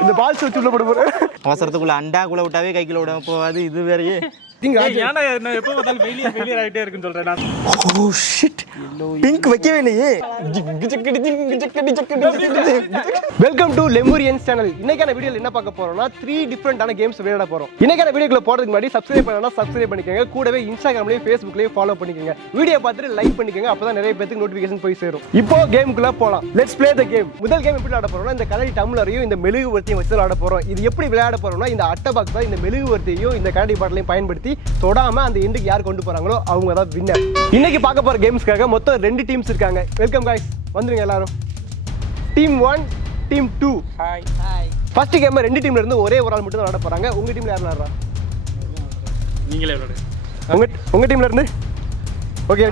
இந்த பால்ஸ் வச்சு உள்ள போட போறேன். அவசரத்துக்குள்ள அண்டாக்குள்ள விட்டாவே கைக்குள்ள விடாம போகாது. இது வேறையே பிங்க் வைக்கவே இல்லையே. Welcome to Lemurians channel. இன்னைக்கான வீடியோல என்ன பார்க்க போறோம்னா 3 டிஃபரெண்டான கேம்ஸ் விளையாட போறோம். இன்னைக்கான வீடியோக்குள்ள போறதுக்கு முன்னாடி சப்ஸ்கிரைப் பண்ணனும்னா சப்ஸ்கிரைப் பண்ணிக்கங்க. கூடவே இன்ஸ்டாகிராம்லயும் ஃபேஸ்புக்லயும் ஃபாலோ பண்ணிக்கங்க. வீடியோ பார்த்துட்டு லைக் பண்ணிக்கங்க. அப்பதான் நிறைய பேருக்கு நோட்டிபிகேஷன் போய் சேரும். இப்போ கேமுக்குள்ள போலாம். Let's play the game. முதல் கேம் எப்படி விளையாட போறோம்னா இந்த கரடி டம்ளரையும் இந்த மெழுகுவர்த்தியும் வச்சு விளையாட போறோம். இது எப்படி விளையாட போறோம்னா இந்த அட்டை பாக்ஸ் இந்த மெழுகுவர்த்தியையும் இந்த கரடி பாட்டிலையும் பயன்படுத்தி தொடாம அந்த எண்டுக்கு யார் கொண்டு போறாங்களோ அவங்க தான் வின்னர். இன்னைக்கு பார்க்க போற கேம்ஸ்க்காக மொத்தம் 2 டீம்ஸ் இருக்காங்க. வெல்கம் गाइस, வந்துருங்க எல்லாரும். Team 1, team 2. Hi. First game 2 டீம்ல இருந்து ஒரே ஒரு ஆள் மட்டும் தான் விளையாட போறாங்க. உங்க டீம்ல யார் விளையாடுறா? நீங்களே விளையாடுங்க. உங்க டீம்ல இருந்து ஓகே.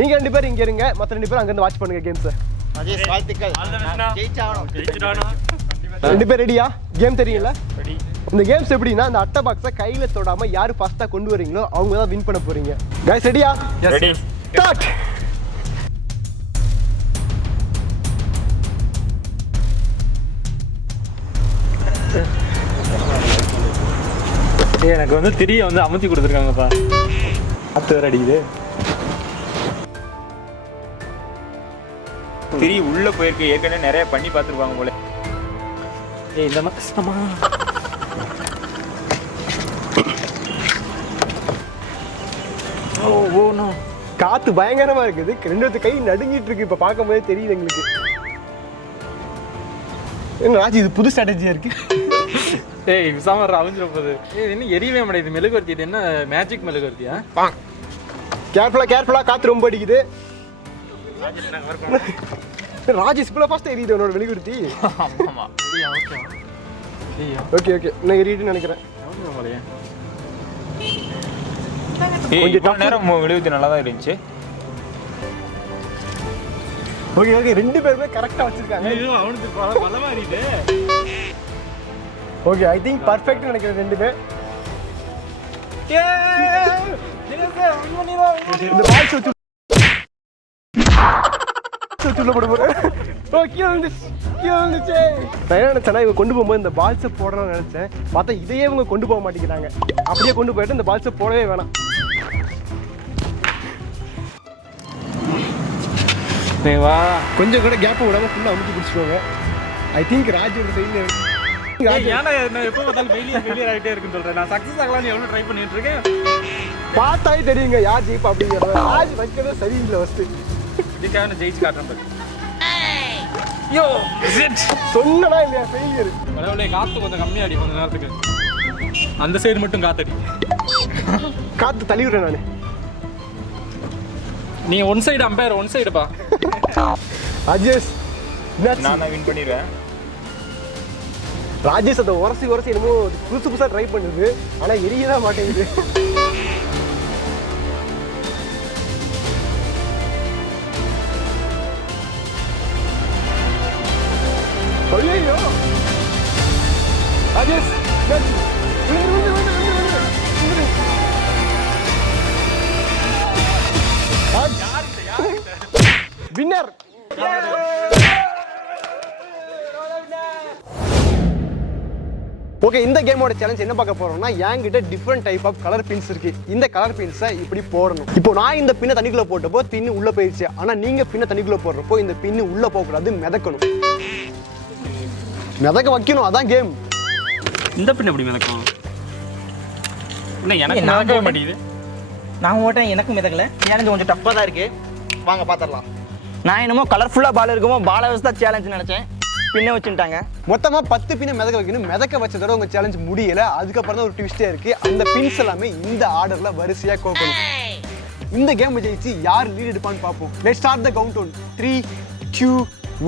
நீங்க 2 பேர் இங்க இருங்க, மத்த 2 பேர் அங்க இருந்து வாட்ச் பண்ணுங்க கேம்ஸ். அஜய் வாழ்த்துக்கள். ஜெயிச்சிடானோ. 2 பேர் ரெடியா? கேம் தெரியும்ல? ரெடி. இந்த கேம்ஸ் எப்படின்னா இந்த அட்டை பாக்ஸை கையில தொடாம யாரு ஃபர்ஸ்டா கொண்டு வரீங்களோ அவங்க தான் வின் பண்ண போறீங்க. गाइस ரெடியா? ரெடி. ஸ்டார்ட். எனக்கு வந்து திரிய வந்து அமுத்தி கொடுத்துருக்காங்கப்பா. அத்து வேற அடிக்குது. திரி உள்ள போயிருக்கு. ஏற்கனவே நிறைய பண்ணி பார்த்துருப்பாங்க போல. இந்த மாதிரி ஓ நோ. காத்து பயங்கரமா இருக்குது. 2 கை நடுங்கிட்டு இருக்கு. இப்ப பார்க்கும்போதே தெரியுது எங்களுக்கு. என்ன ராஜி, இது புது ஸ்ட்ராட்டஜியா இருக்கு. ஏய் விசாமர் அவிஞ்சிர போகுது. ஏய் என்ன எரியவே மாட்டேங்குது மெழுகுவர்த்தி. இது என்ன மேஜிக் மெழுகுவர்த்தியா? கேர்ஃபுல்லா காத்து ரொம்ப அடிக்குது. ராஜேஷ் இப்ப ஃபர்ஸ்ட் எரியுது உன்னோட மெழுகுவர்த்தி. ஆமா. ஓகே நான் எரியுதுன்னு நினைக்கிறேன். கொஞ்சம் நேரம் விழுவுது. நல்லா தான் இருந்துச்சு. ஓகே 2 பேருமே கரெக்டா வச்சிருக்காங்க. அவனுக்கு பலமா எரியுது. ஓகே ஐ திங்க் பர்ஃபெக்ட் நினைக்கிறேன் 2 பேர். இந்த பால்ஸ் வச்சு உள்ள போட போறேன். ஓ கீழே வந்துச்சு. நான் என்ன நினைச்சேன்னா இவங்க கொண்டு போகும்போது இந்த பால்ஸை போடணும்னு நினைச்சேன். பார்த்தா இதையே இவங்க கொண்டு போக மாட்டேங்கிறாங்க. அப்படியே கொண்டு போயிட்டு இந்த பால்ஸை போடவே வேணாம். வா கொஞ்சம் கூட கேப் விடாம ஃபுல்லா அமுக்கி பிடிச்சிக்கோங்க. ஐ திங்க் ராஜோட சைடுல ஏன்னா நான் எப்போ பார்த்தாலும் ஃபெயிலியர் ஆகிட்டே இருக்குன்னு சொல்றேன். நான் சக்ஸஸ் ஆகலாம்னு எவ்வளோ ட்ரை பண்ணிட்டு இருக்கேன். பார்த்தாலே தெரியுங்க யார் ஜெயிப்பா அப்படிங்கிறத. ராஜ் வைக்கிறதே சரியில்லை. ஃபர்ஸ்ட் இதுக்காக நான் ஜெயிச்சு காட்டுறேன் பாரு. யோ இட் சொன்னடா இல்லையா ஃபெயிலியர். கடவுளே காத்து கொஞ்சம் கம்மியா அடி கொஞ்ச நேரத்துக்கு. அந்த சைடு மட்டும் காத்தடி. காத்து தள்ளி விடுறேன் நான். நீங்க ஒன் சைடு அம்பையர் ஒன் சைடுப்பா. ராஜேஷ் நான் வின் பண்ணிடுவேன். ராஜேஷ் அதை உரசி என்னமோ புதுசா ட்ரை பண்ணுது. ஆனா எரியதான் மாட்டேங்குது. ஐயோ ராஜேஷ் வின்னர். ஓகே இந்த கேமோட சேலஞ்ச் என்ன பார்க்க போறோம்னா என்கிட்ட different type of colour pins இருக்கு. இந்த கலர் பின்ஸை இப்படி போடணும். இப்போ நான் இந்த பின்னை தண்ணிக்குள்ள போட்டப்போ பின்னு உள்ள போயிடுச்சு. ஆனா நீங்க பின்னை தண்ணிக்குள்ள போடுறப்போ இந்த பின்னு உள்ள போக கூடாது, மிதக்கணும். மிதக்க வைக்கணும், அதான் கேம். இந்த பின் எப்படி மிதக்கும்? இல்ல எனக்கு மிதக்கவே மாட்டேங்குது. நான் ஓட்டேன், எனக்கு மிதக்கல. சேலஞ்ச் கொஞ்சம் டஃப்பா தான் இருக்கு. வாங்க பாத்துடலாம். நான் என்னமோ கலர்ஃபுல்லா பால் இருக்குமோ பாலை வச்சு தான் சேலஞ்ச் நினைச்சேன். பின்ன வச்சுட்டாங்க. மொத்தமா 10 பின்ன மிதக்க வைக்கணும். மிதக்க வச்சதோட உங்க சேலஞ்ச் முடியல. அதுக்கப்புறம் தான் ஒரு ட்விஸ்டே இருக்கு. அந்த பின்ஸ் எல்லாமே இந்த ஆர்டர்ல வரிசையா கோக்கணும். இந்த கேம் ஜெயிச்சு யார் லீட் எடுப்பான்னு பார்ப்போம். Let's start the countdown. 3 2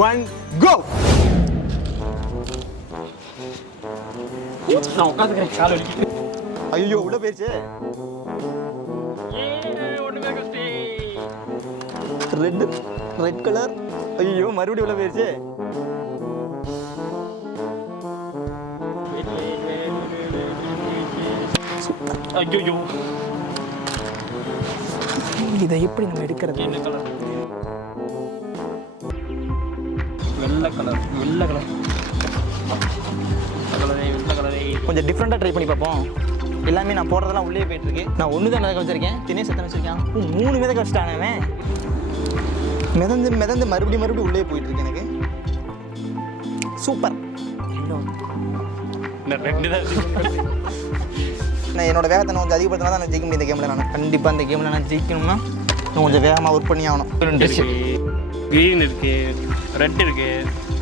1 go. நான் உட்காந்துக்கிறேன். கால் வலிக்குது. ஐயோ உள்ள போயிடுச்சு. Red colour. ஐயோ மறுபடியும் உள்ள போயிடுச்சு. ஐயோ இதை எப்படி நம்ம எடுக்கிறது? என்ன கலர்? வெள்ளை கலர். வெள்ளை கலர். கொஞ்சம் டிஃப்ரெண்ட்டாக ட்ரை பண்ணி பார்ப்போம். எல்லாமே நான் போடுறதெல்லாம் உள்ளே போயிட்டு இருக்கு. நான் ஒன்று தான் மிதக்க வச்சிருக்கேன். தினேஷ் எத்தனை வச்சிருக்கேன்? 3 மிதக்க வச்சுட்டானே. மிதந்து மறுபடியும் உள்ளே போயிட்டு இருக்கு. எனக்கு சூப்பர். நான் என்னோட வேகத்தை நான் கொஞ்சம் அதிகப்படுத்தினா தான் நான் ஜெயிக்க முடியும் இந்த கேமில். நான் கண்டிப்பாக இந்த கேமில் நான் ஜெயிக்கணும்னா நான் கொஞ்சம் வேகமாக ஒர்க் பண்ணி ஆகணும். க்ரீன் இருக்கு, ரெட் இருக்கு,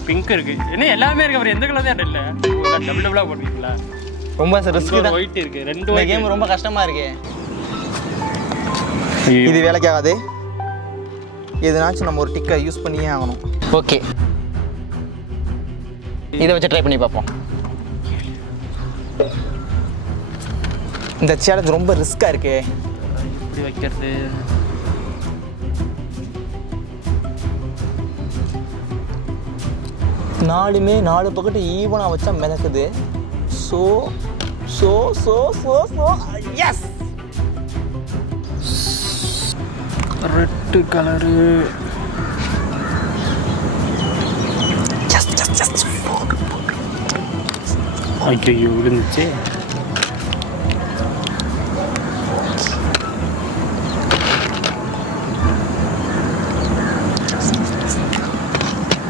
பிங்க் இருக்கு, என்ன எல்லாமே இருக்கு. அப்புறம் எந்த கலர் தான் இல்லை டபுளாக போட்டுருக்கீங்களா? ரொம்ப ரிஸ்க் தான். ஒயிட் இருக்கு, 2 இந்த கேம் ரொம்ப கஷ்டமாக இருக்கு. இது வேலைக்காகாது. எதுனாச்சும் நம்ம ஒரு டிக்கை யூஸ் பண்ணியே ஆகணும். ஓகே, இதை வச்சு ட்ரை பண்ணி பார்ப்போம். இந்த சேலஞ்ச் ரொம்ப ரிஸ்க்காக இருக்கு. இப்படி வைக்கிறது 4 பக்கத்து ஈவனாக வச்சா மிதக்குது. So yes, red colour. ஐயோ விழுந்துச்சு.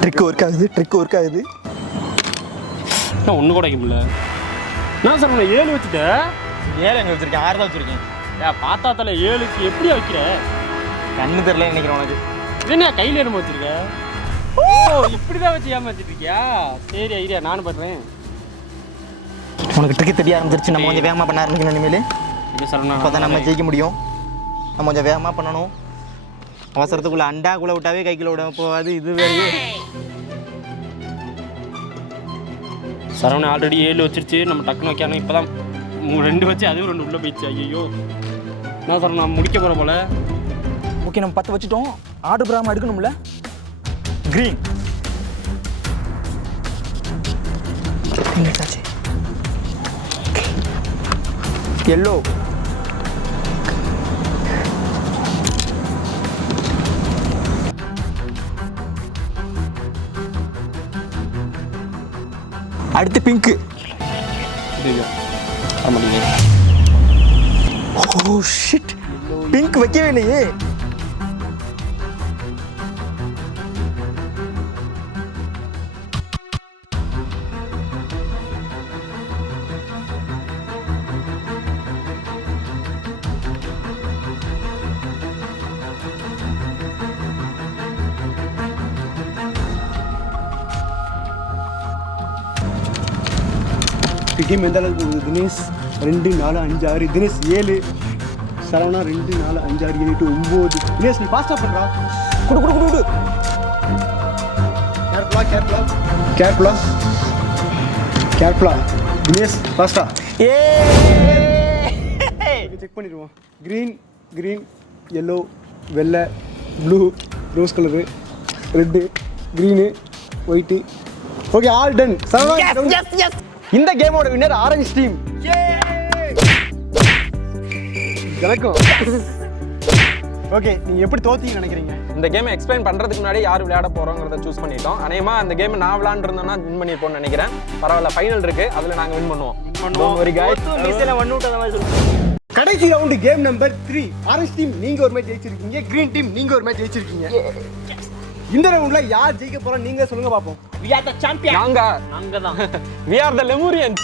ட்ரிக் ஒர்க் ஆகுது. நான் ஒன்று கூட வைக்க முடியல. நான் சார் நான் 7 வச்சுட்டேன். 7 எங்கே வச்சிருக்கேன்? 6 தான் வச்சிருக்கேன். பார்த்தா தலை 7க்கு எப்படி வைக்கிற? கண்ணு தெரியல நினைக்கிறேன் உனக்கு. இது என்ன கையில் என்னமோ வச்சிருக்க? ஓ, இப்படிதான் வச்சு ஏமாத்திட்டு இருக்கியா? சரி ஐடியா, நானும் பண்ணுறேன். உனக்கு ட்ரிக் தெரிய ஆரம்பிச்சிருச்சு. நம்ம கொஞ்சம் வேகமாக பண்ண ஆரம்பிக்கணும் இனிமேல். அப்போ தான் நம்ம ஜெயிக்க முடியும். நம்ம கொஞ்சம் வேகமாக பண்ணணும். அவசரத்துக்குள்ளே அண்டாக்குள்ளே விட்டாவே கைக்குள்ளே விட போகாது. இது வேறு. சரவணன் ஆல்ரெடி 7 வச்சிருச்சு. நம்ம டக்குன்னு வைக்கணும். இப்போ தான் 2 வச்சு அதுவும் 2 உள்ளே போயிடுச்சு. ஐயோ, நான் சார் நான் முடிக்க போகிறேன் போல. ஓகே, நம்ம 10 வச்சுட்டோம். ஆர்டர் பிராம எடுக்கணும்ல. க்ரீன் ஆச்சு. எல்லோ, அடுத்து பிங்க்கு. ஓ ஷிட், பிங்க் வைக்கவே இல்லையே. கேம் எந்த அளவுக்கு போகுது? தினேஷ் 2 4 5 6, தினேஷ் 7, சரவணா 2 4 5 6 7 8 9. தினேஷ் நீ ஃபாஸ்டா பண்றா. குடு கேர்ஃபுல்லா தினேஷ் ஃபாஸ்டா. செக் பண்ணிடுவோம். க்ரீன் எல்லோ, வெள்ளை, blue, rose colour, red, green, white. Okay, all done. Saravana, இந்த கேமோட வின்னர் ஆரஞ்சு டீம். எனக்கும். ஓகே, நீங்க எப்படி தோத்தீங்கன்னு நினைக்கிறீங்க? இந்த கேமை எக்ஸ்பிளைன் பண்றதுக்கு முன்னாடி யார் விளையாட போறோங்கிறத சூஸ் பண்ணிட்டோம். அநேகமா அந்த கேம் நான் விளையாண்டுருந்தோம்னா வின் பண்ணிருப்போம்னு நினைக்கிறேன். பரவாயில்ல, ஃபைனல் இருக்கு, அதுல நாங்க வின் பண்ணுவோம். ஒரு गाइस மீசையில மண்ணு விட்ட மாதிரி சொல்லுங்க. கடைசி round game number 3. Orange team நீங்க ஒரு மேட்ச் ஜெயிச்சிருக்கீங்க, கிரீன் டீம் நீங்க ஒரு மேட்ச் ஜெயிச்சிருக்கீங்க. இந்த ரவுண்ட்ல யார் ஜெயிக்க போறோம் நீங்க சொல்லுங்க பாப்போம். We are the champion. நாங்க தான். We are the Lemurians.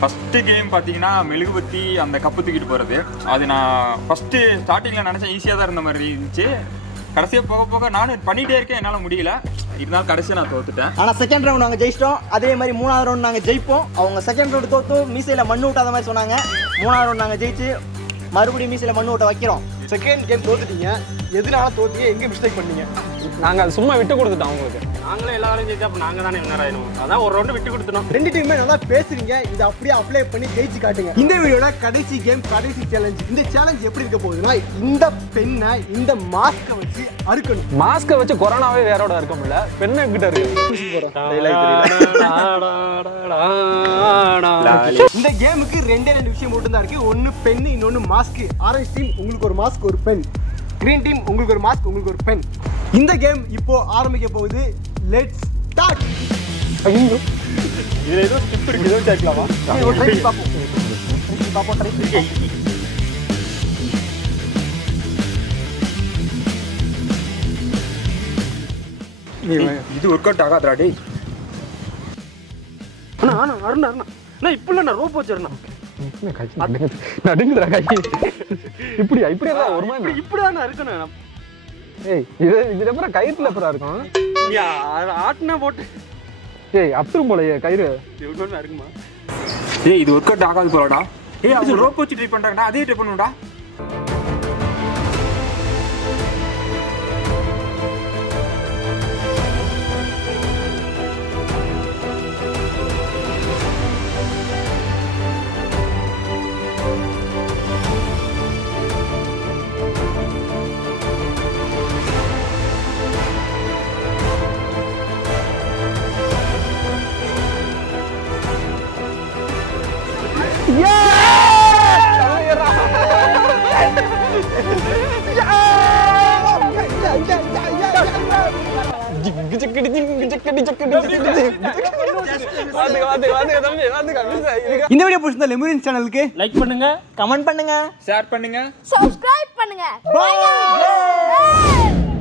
First game பார்த்தீங்கன்னா மெழுகுபத்தி அந்த கப்பு தூக்கிட்டு போகிறது. அது நான் ஃபர்ஸ்ட் ஸ்டார்டிங்கில் நினச்சேன் ஈஸியாக தான் இருந்த மாதிரி இருந்துச்சு. கடைசியாக போக போக நானும் பண்ணிகிட்டே இருக்கேன், என்னால் முடியல. இருந்தாலும் கடைசியாக நான் தோத்துட்டேன். ஆனால் செகண்ட் ரவுண்ட் நாங்கள் ஜெயிச்சிட்டோம். அதே மாதிரி 3ஆவது ரவுண்ட் நாங்கள் ஜெயிப்போம். அவங்க செகண்ட் ரவுண்ட் தோத்து மீசையில் மண்ணு விட்டாத மாதிரி சொன்னாங்க. 3ஆவது ரவுண்ட் நாங்கள் ஜெயிச்சு மறுபடியும் மீசையில் மண்ணு விட்ட வைக்கிறோம். செகண்ட் கேம் தோத்துட்டீங்க. எதனால தோத்தீங்க? எங்க மிஸ்டேக் பண்ணீங்க? நாங்க அது சும்மா விட்டு கொடுத்துட்டோம் அவங்களுக்கு. நாங்களே எல்லா வேலையும் ஜெயிச்சா அப்ப நாங்க தானே வின்னர் ஆயிடும். அதான் ஒரு ரவுண்ட் விட்டு கொடுத்துட்டோம். 2 டீமுமே நல்லா பேசுறீங்க. இதை அப்படியே அப்ளை பண்ணி ஜெயிச்சு காட்டுங்க. இந்த வீடியோல கடைசி கேம், கடைசி சேலஞ்ச். இந்த சேலஞ்ச் எப்படி இருக்க போகுதுன்னா, இந்த பெண்ணை இந்த மாஸ்கை வச்சு அறுக்கணும். மாஸ்கை வச்சு கொரோனாவே வேறோட இருக்க முடியல. பெண்ணை கிட்ட இருக்கு. இந்த கேமுக்கு 2 விஷயம் மட்டும் தான் இருக்கு. ஒன்னு பென், இன்னொன்னு மாஸ்க். ஆரஞ்சு டீம் உங்களுக்கு ஒரு மாஸ்க், ஒரு பென். கிரீன் டீம் உங்களுக்கு ஒரு மாஸ்க், உங்களுக்கு ஒரு பென். இந்த கேம் இப்போ ஆரம்பிக்க போகுது. Let's start. இதுல ஏதோ டிப் இருக்கு, ஏதோ கேட்கலாமா? இது ஒர்க் அவுட் ஆகாதடா டேய். அண்ணா அண்ணா அருணா அருணா நான் இப்போ இல்லை ரோப் வச்சிருந்தேன். நடுங்குதுடா கை. இப்படியா இப்படியா ஒரு மாதிரி இப்படிதான் இருக்கணும். ஏய் இது அப்புறம் கயிறுல அப்புறம் இருக்கும். ஆட்டினா போட்டு ஏய் அப்புறம் போலயே கயிறு எவ்வளோ இருக்குமா? ஏய் இது ஒர்க் அவுட் ஆகாது போலடா. ஏய் அவங்க ரோப் வச்சு ட்ரை பண்றாங்கடா, அதே ட்ரை பண்ணுடா. இந்த வீடியோ பிடிச்சிருந்தா லெமூரியன்ஸ் சேனலுக்கு லைக் பண்ணுங்க, கமெண்ட் பண்ணுங்க, ஷேர் பண்ணுங்க. Subscribe பண்ணுங்க. Bye.